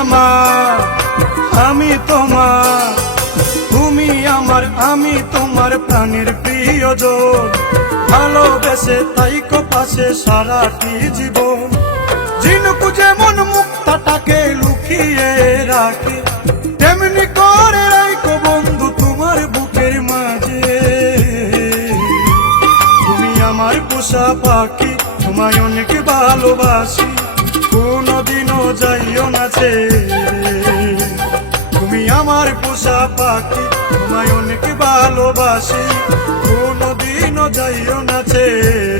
আমার আমি তোমার, তুমি আমার, আমি তোমার প্রাণের প্রিয়জন। ভালোবেসে তাইকো পাশে সারাটি জীবন। ঝিনুকু যেমন মুক্তাটাকে লুকিয়ে রাখে, তেমনি করে রাইকো বন্ধু তোমার বুকের মাঝে। তুমি আমার পোষা পাখি, তোমায় অনেক ভালোবাসি। কোনদিনও যাইও না ছেড়ে তুমি আমার পোষা পাখি, তোমায় অনেক ভালোবাসি। কোনদিনও যাইও না ছেড়ে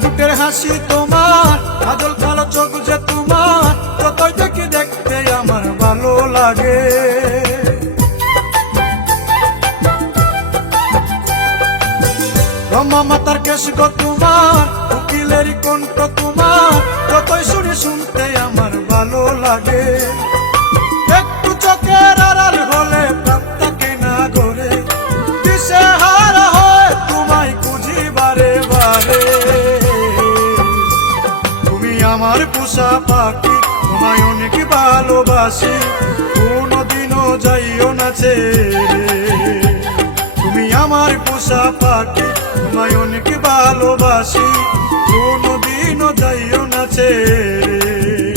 টুটের হাসি তোমার কাজল কালো চোখ যে তোমার, যতই দেখি দেখতে আমার ভালো লাগে। রমা মাতার কেশ গো তোমার উকিলেরই কণ্ঠ তোমার, যতই শুনি শুনতে আমার ভালো লাগে। পোষা পাখি তোমায় অনেক ভালোবাসি? কোনদিনও যাইও না ছেড়ে। তুমি আমার পোষা পাখি তোমায় অনেক ভালোবাসি? কোনোদিনও যাইও না ছেড়ে।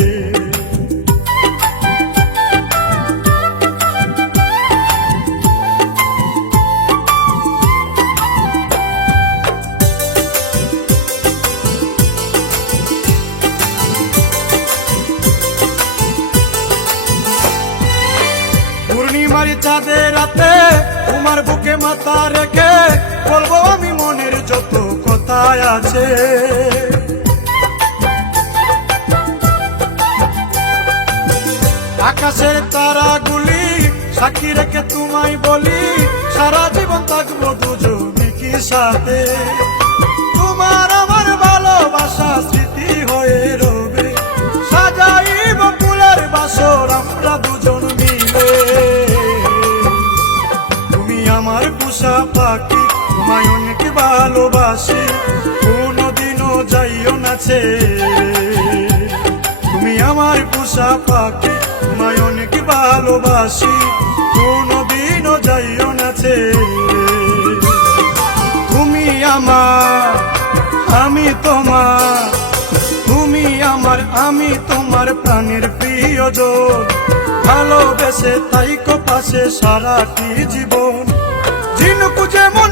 পূর্ণিমার চাঁদের রাতে তোমার বুকে মাথা রেখে বলব আমি মনের যত কথা আছে। আকাশের তারাগুলি সাক্ষী রেখে তোমায় বলি, সারা জীবন থাকব দুজনে কি সাথে? তোমায় অনেক ভালোবাসি, কোনদিনও যাইও না তুমি আমার পোষা পাখি তোমায় অনেক ভালোবাসি, কোনদিনও যাইও না তুমি আমার, আমি তোমার, তুমি আমার, আমি তোমার প্রাণের প্রিয়জন ভালোবেসে তাইকো পাশে সারাটি জীবন। ঝিনুকু যেমন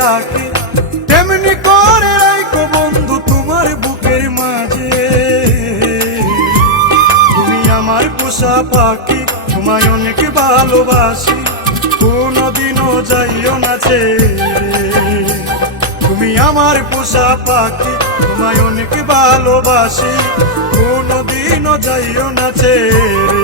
রাখে। তেমনি করে রাইকো বন্ধু তোমার বুকের মাঝে। তুমি আমার পোষা পাখি, তোমায় অনেক ভালোবাসি। কোনদিনও যাইও না তুমি আমার পোষা পাখি, তোমায় অনেক ভালোবাসি। কোনদিনও যাইও না ছেড়ে